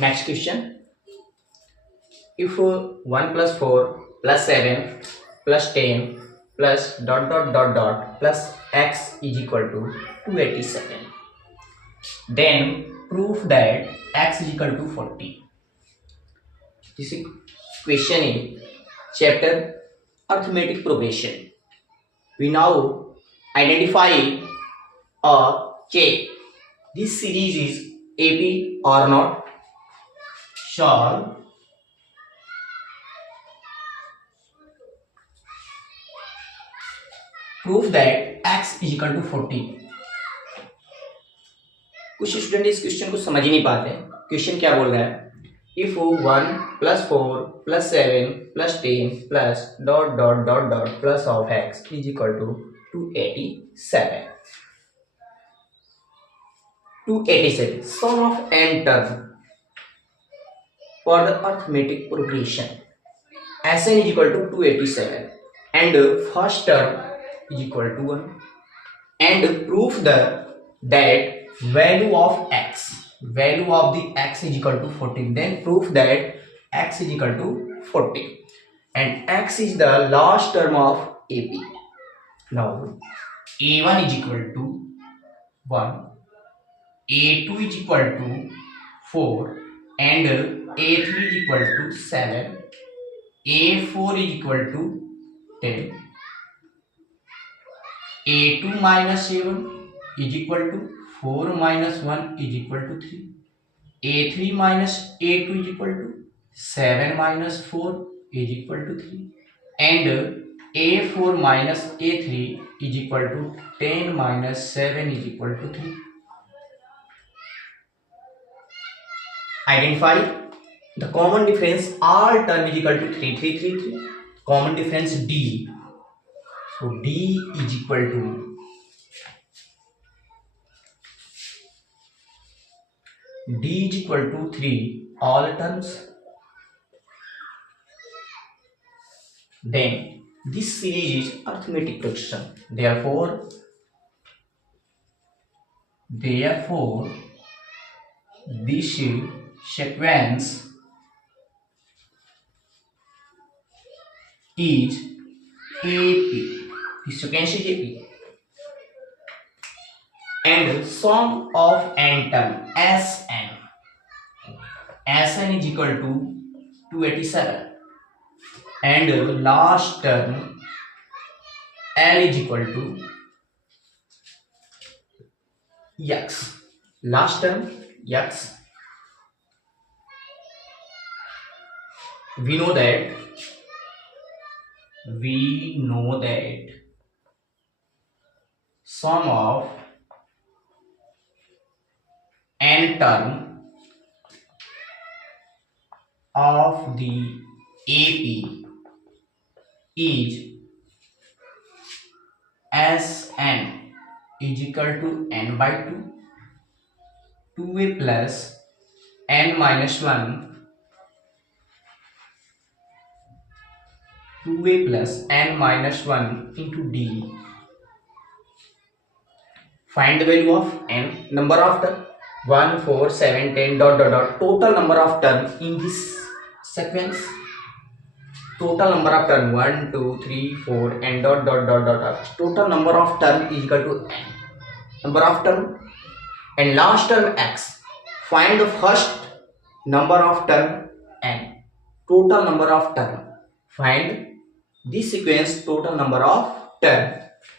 Next question. If 1 plus 4 plus 7 plus 10 plus dot dot dot dot plus x is equal to 287, then prove that x is equal to 40. This is question in chapter arithmetic progression. We now identify or check this series is AP or not. Solve. Prove that x is equal to 40. कुछ student इस question को समझ ही नहीं पाते। Question क्या बोल रहा है? If 1 plus 4 plus 7 plus 10 plus dot dot dot dot plus of x is equal to 287. 287 sum of n term for the arithmetic progression. Sn is equal to 287 and first term is equal to 1, and prove that value of the x is equal to 40. Then prove that x is equal to 40 and x is the last term of AP. Now a1 is equal to 1, a2 is equal to 4 and a3 is equal to 7, a4 is equal to 10, a2 minus a1 is equal to 4 minus 1 is equal to 3, a3 minus a2 is equal to 7 minus 4 is equal to 3, and a4 minus a3 is equal to 10 minus 7 is equal to 3. Identify the common difference. All term is equal to 3, 3, 3, 3. Common difference D. So D is equal to D is equal to 3 all terms. Then this series is arithmetic progression. Therefore this sequence is AP. This sequence is AP. And sum of n term Sn is equal to 287 and last term L is equal to x. Last term x. We know that sum of n term of the AP is Sn is equal to n by 2, 2a plus n minus 1, 2a plus n minus 1 into D. Find the value of n, number of term 1, 4, 7, 10 dot dot dot. Total number of term in this sequence. Total number of term 1, 2, 3, 4 and dot dot dot dot dot. Total number of term is equal to n. Number of term and last term x. Find the first number of term n. Total number of term. Find this sequence total number of term.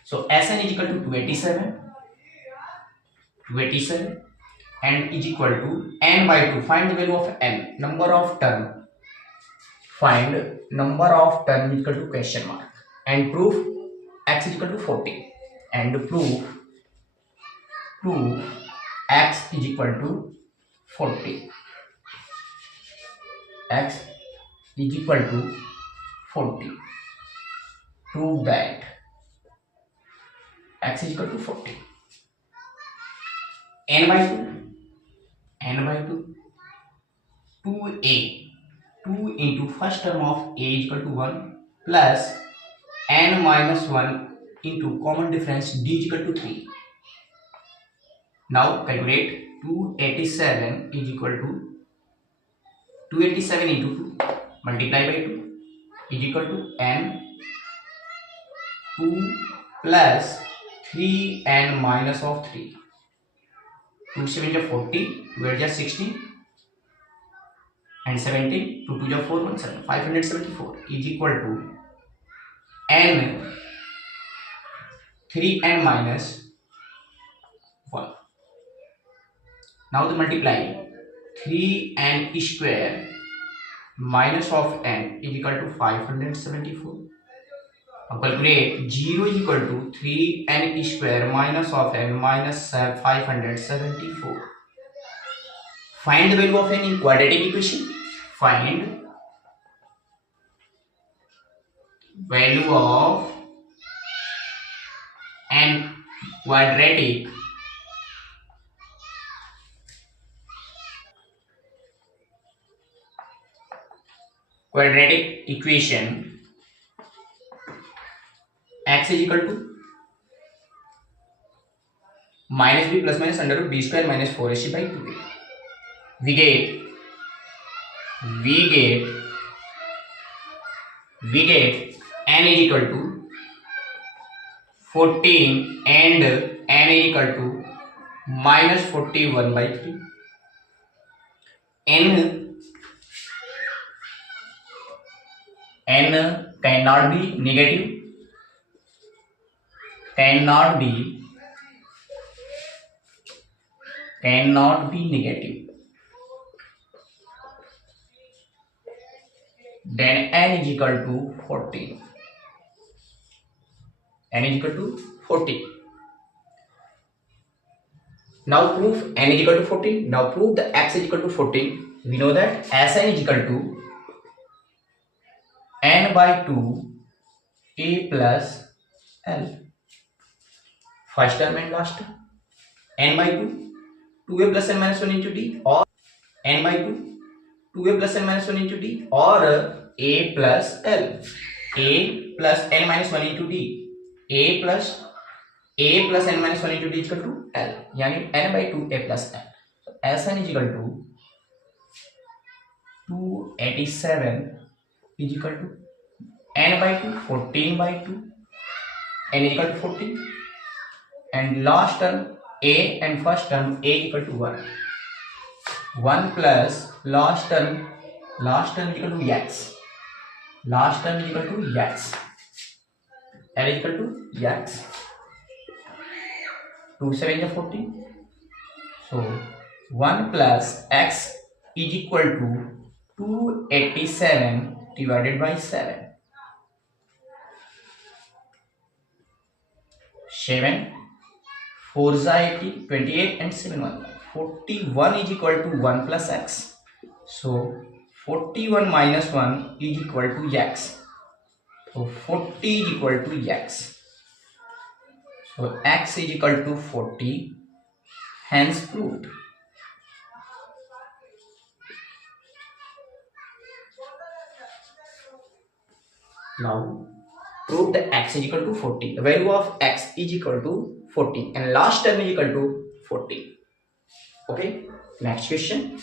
So Sn is equal to 287 and is equal to n by 2. Find the value of n. Number of term. Find number of term equal to question mark and prove x is equal to 40 and prove x is equal to 40. X is equal to 40. Prove that x is equal to 40. N by 2, 2a, 2 into first term of a is equal to 1 plus n minus 1 into common difference d is equal to 3. Now calculate 287 is equal to 287 into 2 multiply by 2 is equal to n 2 plus 3n minus of 3. 2 7 is 40, 2 8 is 16 and 17, 2 2 is 4 1 7, 574 is equal to n 3n minus 1. Now the multiply 3n square minus of n is equal to 574. Now calculate 0 is equal to 3n square minus of n minus 574. Find the value of n in quadratic equation. Find value of n quadratic equation. X is equal to minus b plus minus under root b square minus 4ac by 2a. We get n is equal to 14 and n is equal to minus 41 by 3. n cannot be negative, cannot be negative. Then n is equal to 14. N is equal to 14. Now prove n is equal to 14. Now prove the x is equal to 14. We know that Sn is equal to n by 2 a plus l. First term and last term. N by 2 2a plus n minus 1 into d, or n by 2 2a plus n minus 1 into d, or a plus l. A plus n minus 1 into d. A plus n minus 1 into d is equal to l. यानी n by 2 a plus l. So Sn is equal to 287 is equal to n by 2 14 by 2. N is equal to 14 and last term a and first term a is equal to 1. 1 plus last term is equal to x. Last term is equal to x. L is equal to x. 2 7 is 14. So 1 plus x is equal to 287 divided by 7. 7 4 is 80, 28 and 7 1. 41 is equal to 1 plus x. So 41 minus 1 is equal to x. So 40 is equal to x. So x is equal to 40. Hence proved. Now prove that x is equal to 40. The value of x is equal to 40 and last term is equal to 40. Okay, next question.